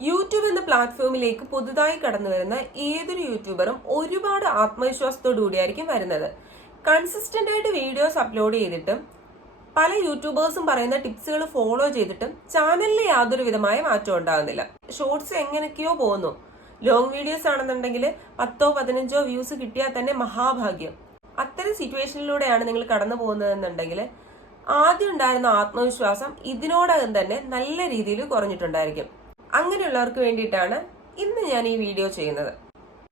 YouTube എന്ന പ്ലാറ്റ്ഫോമിലേക്ക് പുതുതായി കടന്നു വരുന്ന ഏതൊരു യൂട്യൂബറും ഒരുപാട് ആത്മവിശ്വാസത്തോടു കൂടിയായിരിക്കും വരുന്നത്. കൺസിസ്റ്റന്റ് ആയിട്ട് വീഡിയോസ് അപ്ലോഡ് ചെയ്തിട്ടും പല യൂട്യൂബേഴ്സും പറയുന്ന ടിപ്സുകൾ ഫോളോ ചെയ്തിട്ടും ചാനലിൽ യാതൊരു വിധമായ മാറ്റം ഉണ്ടാകുന്നില്ല. ഷോർട്സ് എങ്ങനെയൊക്കെയോ പോകുന്നു. ലോങ് വീഡിയോസ് ആണെന്നുണ്ടെങ്കിൽ 10-15 വ്യൂസ് കിട്ടിയാൽ തന്നെ മഹാഭാഗ്യം. അത്തരം സിറ്റുവേഷനിലൂടെയാണ് നിങ്ങൾ കടന്നു പോകുന്നതെന്നുണ്ടെങ്കിൽ ആദ്യം ഉണ്ടായിരുന്ന ആത്മവിശ്വാസം ഇതിനോടകം തന്നെ നല്ല രീതിയിൽ കുറഞ്ഞിട്ടുണ്ടായിരിക്കും. അങ്ങനെയുള്ളവർക്ക് വേണ്ടിയിട്ടാണ് ഇന്ന് ഞാൻ ഈ വീഡിയോ ചെയ്യുന്നത്.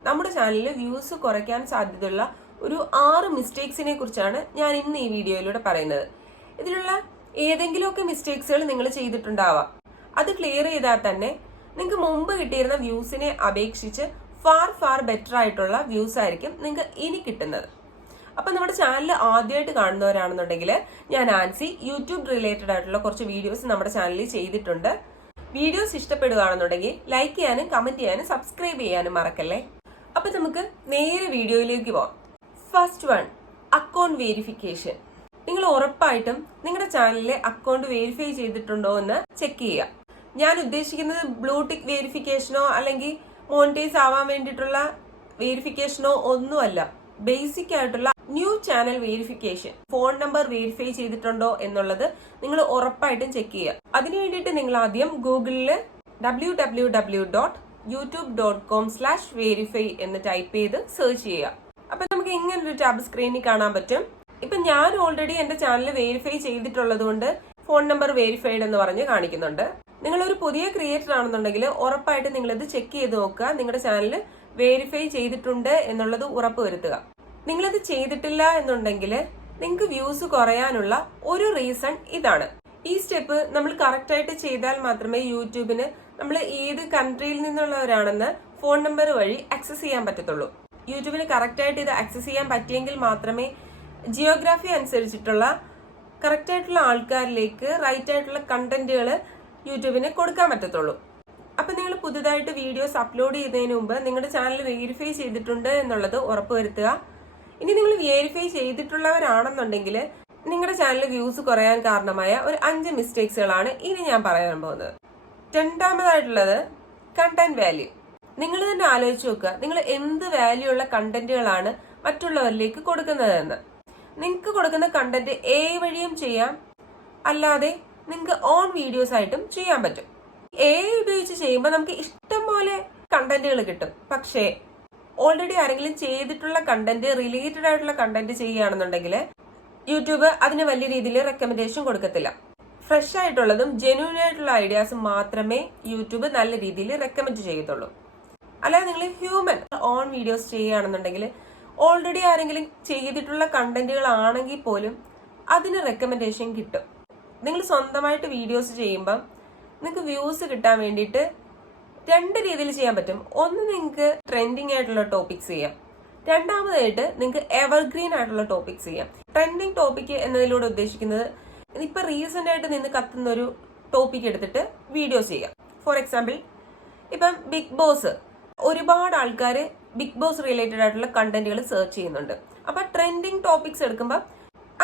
നമ്മുടെ ചാനലിൽ വ്യൂസ് കുറയ്ക്കാൻ സാധ്യതയുള്ള ഒരു 6 മിസ്റ്റേക്സിനെ കുറിച്ചാണ് ഞാൻ ഇന്ന് ഈ വീഡിയോയിലൂടെ പറയുന്നത്. ഇതിലുള്ള ഏതെങ്കിലുമൊക്കെ മിസ്റ്റേക്സുകൾ നിങ്ങൾ ചെയ്തിട്ടുണ്ടാവാം. അത് ക്ലിയർ ചെയ്താൽ തന്നെ നിങ്ങൾക്ക് മുമ്പ് കിട്ടിയിരുന്ന വ്യൂസിനെ അപേക്ഷിച്ച് ഫാർ ബെറ്റർ ആയിട്ടുള്ള വ്യൂസ് ആയിരിക്കും നിങ്ങൾക്ക് ഇനി കിട്ടുന്നത്. അപ്പൊ നമ്മുടെ ചാനൽ ആദ്യമായിട്ട് കാണുന്നവരാണെന്നുണ്ടെങ്കിൽ ഞാൻ ആൻസി യൂട്യൂബ് റിലേറ്റഡ് ആയിട്ടുള്ള കുറച്ച് വീഡിയോസ് നമ്മുടെ ചാനലിൽ ചെയ്തിട്ടുണ്ട്. വീഡിയോസ് ഇഷ്ടപ്പെടുകയാണെന്നുണ്ടെങ്കിൽ ലൈക്ക് ചെയ്യാനും കമന്റ് ചെയ്യാനും സബ്സ്ക്രൈബ് ചെയ്യാനും മറക്കല്ലേ. അപ്പൊ നമുക്ക് നേരെ വീഡിയോയിലേക്ക് പോവാം. First one, account verification. നിങ്ങൾ ഉറപ്പായിട്ടും നിങ്ങളുടെ ചാനലിലെ അക്കൗണ്ട് വെരിഫൈ ചെയ്തിട്ടുണ്ടോ എന്ന് ചെക്ക് ചെയ്യുക. ഞാൻ ഉദ്ദേശിക്കുന്നത് ബ്ലൂടിക്ക് വെരിഫിക്കേഷനോ അല്ലെങ്കിൽ മോണിറ്റൈസ് ആവാൻ വേണ്ടിയിട്ടുള്ള വെരിഫിക്കേഷനോ ഒന്നുമല്ല. ബേസിക് ആയിട്ടുള്ള new channel verification. Phone number verify ചെയ്തിട്ടുണ്ടോ എന്നുള്ളത് നിങ്ങൾ ഉറപ്പായിട്ടും ചെക്ക് ചെയ്യുക. അതിനു വേണ്ടിയിട്ട് നിങ്ങൾ ആദ്യം ഗൂഗിളിൽ www.youtube.com/verify എന്ന് ടൈപ്പ് ചെയ്ത് സെർച്ച് ചെയ്യുക. അപ്പൊ നമുക്ക് ഇങ്ങനൊരു ടാബ് സ്ക്രീനിൽ കാണാൻ പറ്റും. ഇപ്പൊ ഞാൻ ഓൾറെഡി എന്റെ ചാനൽ വെരിഫൈ ചെയ്തിട്ടുള്ളത് കൊണ്ട് ഫോൺ നമ്പർ വെരിഫൈഡ് എന്ന് പറഞ്ഞ് കാണിക്കുന്നുണ്ട്. നിങ്ങൾ ഒരു പുതിയ ക്രിയേറ്റർ ആണെന്നുണ്ടെങ്കിൽ ഉറപ്പായിട്ട് നിങ്ങൾ ഇത് ചെക്ക് ചെയ്ത് നോക്കുക. നിങ്ങളുടെ ചാനൽ വെരിഫൈ ചെയ്തിട്ടുണ്ട് എന്നുള്ളത് ഉറപ്പ് വരുത്തുക. നിങ്ങളിത് ചെയ്തിട്ടില്ല എന്നുണ്ടെങ്കിൽ നിങ്ങൾക്ക് വ്യൂസ് കുറയാനുള്ള ഒരു റീസൺ ഇതാണ്. ഈ സ്റ്റെപ്പ് നമ്മൾ കറക്റ്റ് ആയിട്ട് ചെയ്താൽ മാത്രമേ യൂട്യൂബിന് നമ്മൾ ഏത് കൺട്രിയിൽ നിന്നുള്ളവരാണെന്ന് ഫോൺ നമ്പർ വഴി ആക്സസ് ചെയ്യാൻ പറ്റത്തുള്ളൂ. യൂട്യൂബിന് കറക്റ്റ് ആയിട്ട് ഇത് ആക്സസ് ചെയ്യാൻ പറ്റിയെങ്കിൽ മാത്രമേ ജിയോഗ്രാഫി അനുസരിച്ചിട്ടുള്ള കറക്റ്റ് ആയിട്ടുള്ള ആൾക്കാരിലേക്ക് റൈറ്റ് ആയിട്ടുള്ള കണ്ടന്റുകൾ യൂട്യൂബിന് കൊടുക്കാൻ പറ്റത്തുള്ളൂ. അപ്പൊ നിങ്ങൾ പുതുതായിട്ട് വീഡിയോസ് അപ്ലോഡ് ചെയ്യുന്നതിന് മുമ്പ് നിങ്ങളുടെ ചാനൽ വെരിഫൈ ചെയ്തിട്ടുണ്ട് എന്നുള്ളത് ഉറപ്പുവരുത്തുക. ഇനി നിങ്ങൾ വെരിഫൈ ചെയ്തിട്ടുള്ളവരാണെന്നുണ്ടെങ്കിൽ നിങ്ങളുടെ ചാനൽ വ്യൂസ് കുറയാൻ കാരണമായ ഒരു 5 മിസ്റ്റേക്സുകളാണ് ഇനി ഞാൻ പറയാൻ പോകുന്നത്. രണ്ടാമതായിട്ടുള്ളത് കണ്ടന്റ് വാല്യൂ. നിങ്ങൾ തന്നെ ആലോചിച്ച് നോക്കുക, നിങ്ങൾ എന്ത് വാല്യൂ ഉള്ള കണ്ടന്റുകളാണ് മറ്റുള്ളവരിലേക്ക് കൊടുക്കുന്നതെന്ന്. നിങ്ങൾക്ക് കൊടുക്കുന്ന കണ്ടന്റ് AI വഴിയും ചെയ്യാം, അല്ലാതെ നിങ്ങൾക്ക് ഓൺ വീഡിയോസ് ആയിട്ടും ചെയ്യാൻ പറ്റും. AI ഉപയോഗിച്ച് ചെയ്യുമ്പോൾ നമുക്ക് ഇഷ്ടം പോലെ കണ്ടന്റുകൾ കിട്ടും. പക്ഷേ ഓൾറെഡി ആരെങ്കിലും ചെയ്തിട്ടുള്ള കണ്ടന്റ്, റിലേറ്റഡ് ആയിട്ടുള്ള കണ്ടന്റ് ചെയ്യുകയാണെന്നുണ്ടെങ്കിൽ യൂട്യൂബ് അതിന് വലിയ രീതിയിൽ റെക്കമെൻഡേഷൻ കൊടുക്കത്തില്ല. ഫ്രഷ് ആയിട്ടുള്ളതും ജെന്യൂൻ ആയിട്ടുള്ള ഐഡിയാസും മാത്രമേ യൂട്യൂബ് നല്ല രീതിയിൽ റെക്കമെൻഡ് ചെയ്യത്തുള്ളൂ. അല്ലാതെ നിങ്ങൾ ഹ്യൂമൻ ഓൺ വീഡിയോസ് ചെയ്യുകയാണെന്നുണ്ടെങ്കിൽ ഓൾറെഡി ആരെങ്കിലും ചെയ്തിട്ടുള്ള കണ്ടന്റുകൾ ആണെങ്കിൽ പോലും അതിന് റെക്കമെൻഡേഷൻ കിട്ടും. നിങ്ങൾ സ്വന്തമായിട്ട് വീഡിയോസ് ചെയ്യുമ്പം നിങ്ങൾക്ക് വ്യൂസ് കിട്ടാൻ വേണ്ടിയിട്ട് 2 രീതിയിൽ ചെയ്യാൻ പറ്റും. ഒന്ന്, നിങ്ങൾക്ക് ട്രെൻഡിങ് ആയിട്ടുള്ള ടോപ്പിക്സ് ചെയ്യാം. രണ്ടാമതായിട്ട് നിങ്ങൾക്ക് എവർഗ്രീൻ ആയിട്ടുള്ള ടോപ്പിക്സ് ചെയ്യാം. ട്രെൻഡിങ് ടോപ്പിക് എന്നതിലൂടെ ഉദ്ദേശിക്കുന്നത് ഇപ്പൊ റീസെന്റ് ആയിട്ട് നിന്ന് കത്തുന്ന ഒരു ടോപ്പിക് എടുത്തിട്ട് വീഡിയോസ് ചെയ്യാം. ഫോർ എക്സാമ്പിൾ, ഇപ്പം ബിഗ് ബോസ്, ഒരുപാട് ആൾക്കാർ ബിഗ് ബോസ് റിലേറ്റഡ് ആയിട്ടുള്ള കണ്ടന്റുകൾ സെർച്ച് ചെയ്യുന്നുണ്ട്. അപ്പൊ ട്രെൻഡിങ് ടോപ്പിക്സ് എടുക്കുമ്പോൾ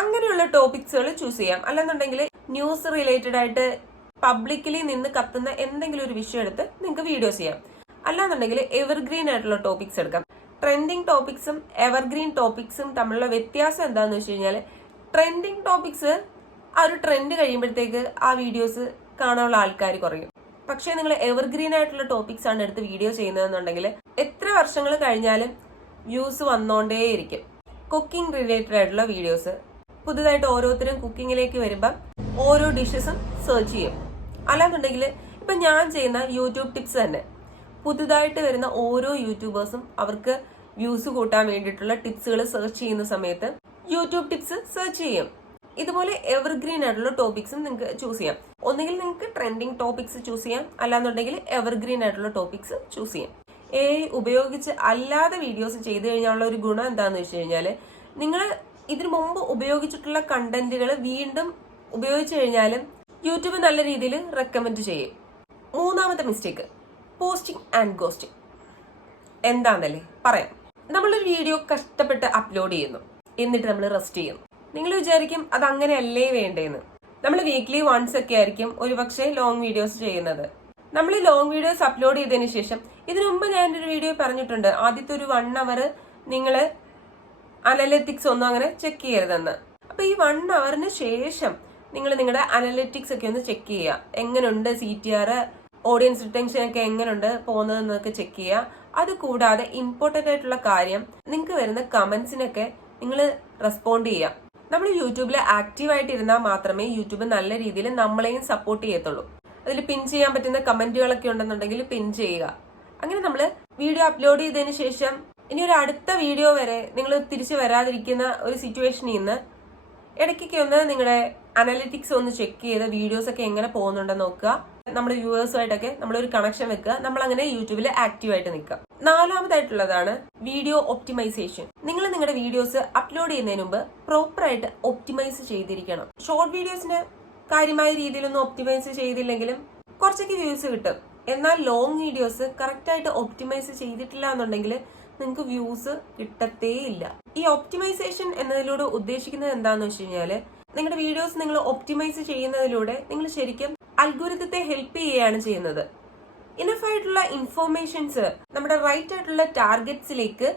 അങ്ങനെയുള്ള ടോപ്പിക്സുകൾ ചൂസ് ചെയ്യാം. അല്ലെന്നുണ്ടെങ്കിൽ ന്യൂസ് റിലേറ്റഡ് ആയിട്ട് പബ്ലിക്കലി നിന്ന് കത്തുന്ന എന്തെങ്കിലും ഒരു വിഷയം എടുത്ത് നിങ്ങൾക്ക് വീഡിയോസ് ചെയ്യാം. അല്ലാന്നുണ്ടെങ്കിൽ എവർഗ്രീൻ ആയിട്ടുള്ള ടോപ്പിക്സ് എടുക്കാം. ട്രെൻഡിങ് ടോപ്പിക്സും എവർഗ്രീൻ ടോപ്പിക്സും തമ്മിലുള്ള വ്യത്യാസം എന്താണെന്ന് വെച്ച് കഴിഞ്ഞാൽ ട്രെൻഡിങ് ടോപ്പിക്സ് ആ ഒരു ട്രെൻഡ് കഴിയുമ്പോഴത്തേക്ക് ആ വീഡിയോസ് കാണാനുള്ള ആൾക്കാർ കുറയും. പക്ഷേ നിങ്ങൾ എവർഗ്രീൻ ആയിട്ടുള്ള ടോപ്പിക്സ് ആണ് എടുത്ത് വീഡിയോ ചെയ്യുന്നതെന്നുണ്ടെങ്കിൽ എത്ര വർഷങ്ങൾ കഴിഞ്ഞാലും വ്യൂസ് വന്നോണ്ടേയിരിക്കും. കുക്കിംഗ് റിലേറ്റഡ് ആയിട്ടുള്ള വീഡിയോസ്, പുതുതായിട്ട് ഓരോരുത്തരും കുക്കിങ്ങിലേക്ക് വരുമ്പം ഓരോ ഡിഷസും സെർച്ച് ചെയ്യും. അല്ലാന്നുണ്ടെങ്കിൽ ഇപ്പൊ ഞാൻ ചെയ്യുന്ന യൂട്യൂബ് ടിപ്സ് തന്നെ, പുതുതായിട്ട് വരുന്ന ഓരോ യൂട്യൂബേഴ്സും അവർക്ക് വ്യൂസ് കൂട്ടാൻ വേണ്ടിയിട്ടുള്ള ടിപ്സുകൾ സെർച്ച് ചെയ്യുന്ന സമയത്ത് യൂട്യൂബ് ടിപ്സ് സെർച്ച് ചെയ്യും. ഇതുപോലെ എവർഗ്രീൻ ആയിട്ടുള്ള ടോപ്പിക്സും നിങ്ങൾക്ക് ചൂസ് ചെയ്യാം. ഒന്നുകിൽ നിങ്ങൾക്ക് ട്രെൻഡിങ് ടോപ്പിക്സ് ചൂസ് ചെയ്യാം, അല്ലാന്നുണ്ടെങ്കിൽ എവർഗ്രീൻ ആയിട്ടുള്ള ടോപ്പിക്സ് ചൂസ് ചെയ്യാം. AI ഉപയോഗിച്ച് അല്ലാതെ വീഡിയോസ് ചെയ്തു കഴിഞ്ഞാലുള്ള ഒരു ഗുണം എന്താണെന്ന് വെച്ച് കഴിഞ്ഞാൽ നിങ്ങൾ ഇതിനു മുമ്പ് ഉപയോഗിച്ചിട്ടുള്ള കണ്ടന്റുകൾ വീണ്ടും ഉപയോഗിച്ചു കഴിഞ്ഞാലും യൂട്യൂബ് നല്ല രീതിയിൽ റെക്കമെൻഡ് ചെയ്യും. മൂന്നാമത്തെ മിസ്റ്റേക്ക്, പോസ്റ്റിംഗ് ആൻഡ് ഗോസ്റ്റിംഗ്. എന്താണെന്നല്ലേ പറയാം. നമ്മളൊരു വീഡിയോ കഷ്ടപ്പെട്ട് അപ്ലോഡ് ചെയ്യുന്നു, എന്നിട്ട് നമ്മൾ റെസ്റ്റ് ചെയ്യുന്നു. നിങ്ങൾ വിചാരിക്കും അത് അങ്ങനെയല്ലേ വേണ്ടേന്ന്. നമ്മൾ വീക്ക്ലി വൺസ് ഒക്കെ ആയിരിക്കും ഒരുപക്ഷെ ലോങ് വീഡിയോസ് ചെയ്യുന്നത്. നമ്മൾ ലോങ് വീഡിയോസ് അപ്ലോഡ് ചെയ്തതിനു ശേഷം ഇതിനു മുമ്പ് ഞാനൊരു വീഡിയോ പറഞ്ഞിട്ടുണ്ട്, ആദ്യത്തെ ഒരു 1 hour നിങ്ങൾ അനലിറ്റിക്സ് ഒന്നും അങ്ങനെ ചെക്ക് ചെയ്യരുതെന്ന്. അപ്പൊ ഈ 1 hourന് ശേഷം നിങ്ങൾ നിങ്ങളുടെ അനലിറ്റിക്സ് ഒക്കെ ഒന്ന് ചെക്ക് ചെയ്യുക. എങ്ങനെയുണ്ട് CTR, ഓഡിയൻസ് റിട്ടൻഷൻ ഒക്കെ എങ്ങനെയുണ്ട് പോകുന്നതെന്നൊക്കെ ചെക്ക് ചെയ്യുക. അത് കൂടാതെ ഇമ്പോർട്ടന്റ് ആയിട്ടുള്ള കാര്യം, നിങ്ങൾക്ക് വരുന്ന കമന്റ്സിനൊക്കെ നിങ്ങൾ റെസ്പോണ്ട് ചെയ്യുക. നമ്മൾ യൂട്യൂബിൽ ആക്റ്റീവായിട്ട് ഇരുന്നാൽ മാത്രമേ യൂട്യൂബ് നല്ല രീതിയിൽ നമ്മളെയും സപ്പോർട്ട് ചെയ്യത്തുള്ളൂ. അതിൽ പിൻ ചെയ്യാൻ പറ്റുന്ന കമന്റുകളൊക്കെ ഉണ്ടെന്നുണ്ടെങ്കിൽ പിൻ ചെയ്യുക. അങ്ങനെ നമ്മൾ വീഡിയോ അപ്ലോഡ് ചെയ്തതിന് ശേഷം ഇനി ഒരു അടുത്ത വീഡിയോ വരെ നിങ്ങൾ തിരിച്ചു വരാതിരിക്കുന്ന ഒരു സിറ്റുവേഷനിൽ നിന്ന് ഇടയ്ക്കൊക്കെ ഒന്ന് നിങ്ങളുടെ അനലിറ്റിക്സ് ഒന്ന് ചെക്ക് ചെയ്ത് വീഡിയോസ് ഒക്കെ എങ്ങനെ പോകുന്നുണ്ടെന്ന് നോക്കുക. നമ്മുടെ വ്യൂവേഴ്സുമായിട്ടൊക്കെ നമ്മളൊരു കണക്ഷൻ വെക്കുക. നമ്മൾ അങ്ങനെ യൂട്യൂബിൽ ആക്റ്റീവായിട്ട് നിൽക്കുക. 4മതായിട്ടുള്ളതാണ് വീഡിയോ ഒപ്റ്റിമൈസേഷൻ. നിങ്ങൾ നിങ്ങളുടെ വീഡിയോസ് അപ്ലോഡ് ചെയ്യുന്നതിന് മുമ്പ് പ്രോപ്പറായിട്ട് ഒപ്റ്റിമൈസ് ചെയ്തിരിക്കണം. ഷോർട്ട് വീഡിയോസിന് കാര്യമായ രീതിയിലൊന്നും ഒപ്റ്റിമൈസ് ചെയ്തില്ലെങ്കിലും കുറച്ചൊക്കെ വ്യൂസ് കിട്ടും. എന്നാൽ ലോങ് വീഡിയോസ് കറക്റ്റായിട്ട് ഒപ്റ്റിമൈസ് ചെയ്തിട്ടില്ല എന്നുണ്ടെങ്കിൽ നിങ്ങൾക്ക് വ്യൂസ് കിട്ടത്തേ ഇല്ല. ഈ ഒപ്റ്റിമൈസേഷൻ എന്നതിലൂടെ ഉദ്ദേശിക്കുന്നത് എന്താണെന്ന് വെച്ച് കഴിഞ്ഞാൽ, നിങ്ങളുടെ വീഡിയോസ് നിങ്ങൾ ഒപ്റ്റിമൈസ് ചെയ്യുന്നതിലൂടെ നിങ്ങൾ ശരിക്കും അൽഗോരിതത്തെ ഹെൽപ്പ് ചെയ്യുകയാണ് ചെയ്യുന്നത്. ഇനഫ് ആയിട്ടുള്ള ഇൻഫോർമേഷൻസ് നമ്മുടെ റൈറ്റ് ആയിട്ടുള്ള ടാർഗറ്റ്സിലേക്ക്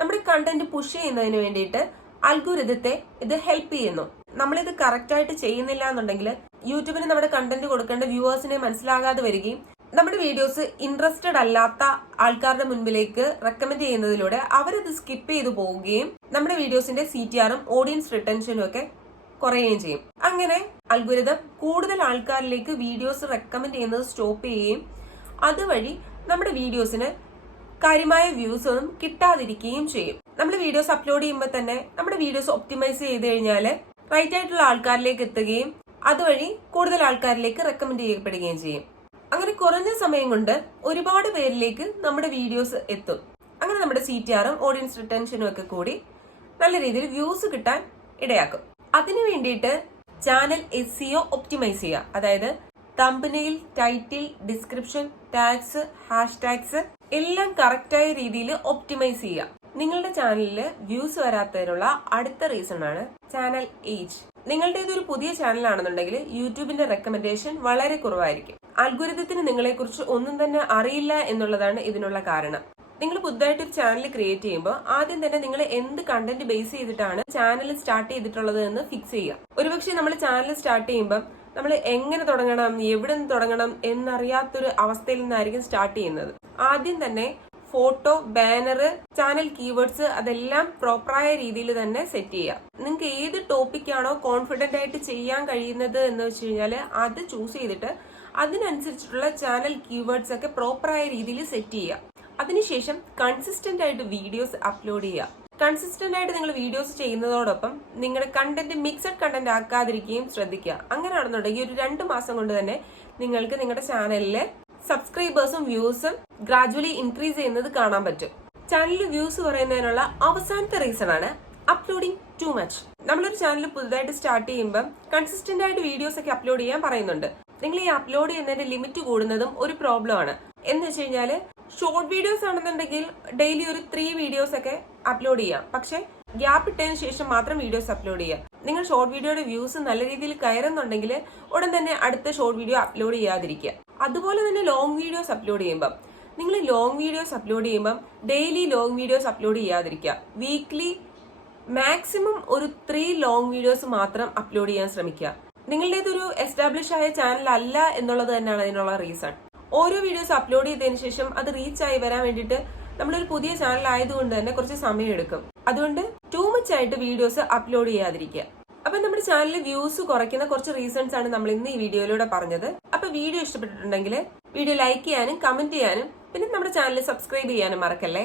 നമ്മുടെ കണ്ടന്റ് പുഷ് ചെയ്യുന്നതിന് വേണ്ടിയിട്ട് അൽഗോരിതത്തെ ഇത് ഹെൽപ്പ് ചെയ്യുന്നു. നമ്മളിത് കറക്റ്റ് ആയിട്ട് ചെയ്യുന്നില്ല എന്നുണ്ടെങ്കിൽ യൂട്യൂബിന് നമ്മുടെ കണ്ടന്റ് കൊടുക്കേണ്ട വ്യൂവേഴ്സിനെ മനസ്സിലാകാതെ വരികയും നമ്മുടെ വീഡിയോസ് ഇൻട്രസ്റ്റഡ് അല്ലാത്ത ആൾക്കാരുടെ മുൻപിലേക്ക് റെക്കമെൻഡ് ചെയ്യുന്നതിലൂടെ അവരത് സ്കിപ്പ് ചെയ്തു പോവുകയും നമ്മുടെ വീഡിയോസിന്റെ CTRഉം ഓഡിയൻസ് റിട്ടൻഷനും ഒക്കെ കുറയുകയും ചെയ്യും. അങ്ങനെ അൽഗോരിതം കൂടുതൽ ആൾക്കാരിലേക്ക് വീഡിയോസ് റെക്കമെൻഡ് ചെയ്യുന്നത് സ്റ്റോപ്പ് ചെയ്യുകയും അതുവഴി നമ്മുടെ വീഡിയോസിന് കാര്യമായ വ്യൂസ് ഒന്നും കിട്ടാതിരിക്കുകയും ചെയ്യും. നമ്മൾ വീഡിയോസ് അപ്ലോഡ് ചെയ്യുമ്പോൾ തന്നെ നമ്മുടെ വീഡിയോസ് ഒപ്റ്റിമൈസ് ചെയ്ത് കഴിഞ്ഞാൽ റൈറ്റ് ആയിട്ടുള്ള ആൾക്കാരിലേക്ക് എത്തുകയും അതുവഴി കൂടുതൽ ആൾക്കാരിലേക്ക് റെക്കമെൻഡ് ചെയ്യപ്പെടുകയും ചെയ്യും. അങ്ങനെ കുറഞ്ഞ സമയം കൊണ്ട് ഒരുപാട് പേരിലേക്ക് നമ്മുടെ വീഡിയോസ് എത്തും. അങ്ങനെ നമ്മുടെ CTRഉം ഓഡിയൻസ് റിട്ടൻഷനും ഒക്കെ കൂടി നല്ല രീതിയിൽ വ്യൂസ് കിട്ടാൻ ഇടയാക്കും. അതിനു വേണ്ടിയിട്ട് ചാനൽ SEO ഒപ്റ്റിമൈസ് ചെയ്യുക. അതായത് thumbnail, title, description, tags, hashtags എല്ലാം കറക്റ്റായ രീതിയിൽ ഒപ്റ്റിമൈസ് ചെയ്യുക. നിങ്ങളുടെ ചാനലിൽ വ്യൂസ് വരാത്തതിനുള്ള അടുത്ത റീസൺ ആണ് ചാനൽ ഏജ്. നിങ്ങളുടെ ഇതൊരു പുതിയ ചാനൽ ആണെന്നുണ്ടെങ്കിൽ യൂട്യൂബിന്റെ റെക്കമെൻഡേഷൻ വളരെ കുറവായിരിക്കും. അൽഗോരിതത്തിന് നിങ്ങളെ കുറിച്ച് ഒന്നും തന്നെ അറിയില്ല എന്നുള്ളതാണ് ഇതിനുള്ള കാരണം. നിങ്ങൾ പുതുതായിട്ട് ഒരു ചാനൽ ക്രിയേറ്റ് ചെയ്യുമ്പോൾ ആദ്യം തന്നെ നിങ്ങൾ എന്ത് കണ്ടന്റ് ബേസ് ചെയ്തിട്ടാണ് ചാനൽ സ്റ്റാർട്ട് ചെയ്തിട്ടുള്ളത് എന്ന് ഫിക്സ് ചെയ്യുക. ഒരുപക്ഷെ നമ്മൾ ചാനൽ സ്റ്റാർട്ട് ചെയ്യുമ്പോൾ നമ്മൾ എങ്ങനെ തുടങ്ങണം, എവിടെ നിന്ന് തുടങ്ങണം എന്നറിയാത്തൊരു അവസ്ഥയിൽ നിന്നായിരിക്കും സ്റ്റാർട്ട് ചെയ്യുന്നത്. ആദ്യം തന്നെ ഫോട്ടോ, ബാനർ, ചാനൽ കീവേഡ്സ് അതെല്ലാം പ്രോപ്പറായ രീതിയിൽ തന്നെ സെറ്റ് ചെയ്യുക. നിങ്ങൾക്ക് ഏത് ടോപ്പിക്കാണോ കോൺഫിഡന്റ് ആയിട്ട് ചെയ്യാൻ കഴിയുന്നത് എന്ന് വെച്ച് കഴിഞ്ഞാൽ അത് ചൂസ് ചെയ്തിട്ട് അതിനനുസരിച്ചിട്ടുള്ള ചാനൽ കീവേഡ്സ് ഒക്കെ പ്രോപ്പറായ രീതിയിൽ സെറ്റ് ചെയ്യുക. അതിനുശേഷം കൺസിസ്റ്റന്റ് ആയിട്ട് വീഡിയോസ് അപ്ലോഡ് ചെയ്യുക. കൺസിസ്റ്റന്റ് ആയിട്ട് നിങ്ങൾ വീഡിയോസ് ചെയ്യുന്നതോടൊപ്പം നിങ്ങളുടെ കണ്ടന്റ് മിക്സഡ് കണ്ടന്റ് ആക്കാതിരിക്കുകയും ശ്രദ്ധിക്കുക. അങ്ങനെയാണെന്നുണ്ടെങ്കിൽ ഒരു 2 മാസം കൊണ്ട് തന്നെ നിങ്ങൾക്ക് നിങ്ങളുടെ ചാനലിലെ സബ്സ്ക്രൈബേഴ്സും വ്യൂസും ഗ്രാജുവലി ഇൻക്രീസ് ചെയ്യുന്നത് കാണാൻ പറ്റും. ചാനലിൽ വ്യൂസ് പറയുന്നതിനുള്ള അവസാനത്തെ റീസൺ ആണ് അപ്ലോഡിങ് ടു മച്ച്. നമ്മളൊരു ചാനൽ പുതുതായിട്ട് സ്റ്റാർട്ട് ചെയ്യുമ്പോൾ കൺസിസ്റ്റന്റ് ആയിട്ട് വീഡിയോസ് ഒക്കെ അപ്ലോഡ് ചെയ്യാൻ പറയുന്നുണ്ട്. നിങ്ങൾ ഈ അപ്ലോഡ് ചെയ്യുന്നതിന്റെ ലിമിറ്റ് കൂടുന്നതും ഒരു പ്രോബ്ലം ആണ്. എന്ന് വെച്ച് കഴിഞ്ഞാൽ ഷോർട്ട് വീഡിയോസ് ആണെന്നുണ്ടെങ്കിൽ ഡെയിലി ഒരു 3 വീഡിയോസ് ഒക്കെ അപ്ലോഡ് ചെയ്യാം. പക്ഷെ ഗ്യാപ്പ് ഇട്ടതിന് ശേഷം മാത്രം വീഡിയോസ് അപ്ലോഡ് ചെയ്യാം. നിങ്ങൾ ഷോർട്ട് വീഡിയോയുടെ വ്യൂസ് നല്ല രീതിയിൽ കയറുന്നുണ്ടെങ്കിൽ ഉടൻ തന്നെ അടുത്ത ഷോർട്ട് വീഡിയോ അപ്ലോഡ് ചെയ്യാതിരിക്കുക. അതുപോലെ തന്നെ ലോങ് വീഡിയോസ് അപ്ലോഡ് ചെയ്യുമ്പോൾ നിങ്ങൾ ലോങ് വീഡിയോസ് അപ്ലോഡ് ചെയ്യുമ്പോൾ ഡെയിലി ലോങ് വീഡിയോസ് അപ്ലോഡ് ചെയ്യാതിരിക്കുക. വീക്ക്ലി മാക്സിമം ഒരു 3 ലോങ് വീഡിയോസ് മാത്രം അപ്ലോഡ് ചെയ്യാൻ ശ്രമിക്കുക. നിങ്ങളുടേതൊരു എസ്റ്റാബ്ലിഷ് ആയ ചാനൽ അല്ല എന്നുള്ളത് തന്നെയാണ് അതിനുള്ള റീസൺ. ഓരോ വീഡിയോസ് അപ്ലോഡ് ചെയ്തതിനു ശേഷം അത് റീച്ച് ആയി വരാൻ വേണ്ടിയിട്ട് നമ്മളൊരു പുതിയ ചാനൽ ആയതുകൊണ്ട് തന്നെ കുറച്ച് സമയം എടുക്കും. അതുകൊണ്ട് ടൂ മച്ച് ആയിട്ട് വീഡിയോസ് അപ്ലോഡ് ചെയ്യാതിരിക്കുക. അപ്പൊ നമ്മുടെ ചാനലിൽ വ്യൂസ് കുറയ്ക്കുന്ന കുറച്ച് റീസൺസ് ആണ് നമ്മൾ ഇന്ന് ഈ വീഡിയോയിലൂടെ പറഞ്ഞത്. അപ്പൊ വീഡിയോ ഇഷ്ടപ്പെട്ടിട്ടുണ്ടെങ്കിൽ വീഡിയോ ലൈക്ക് ചെയ്യാനും കമന്റ് ചെയ്യാനും പിന്നെ നമ്മുടെ ചാനൽ സബ്സ്ക്രൈബ് ചെയ്യാനും മറക്കല്ലേ.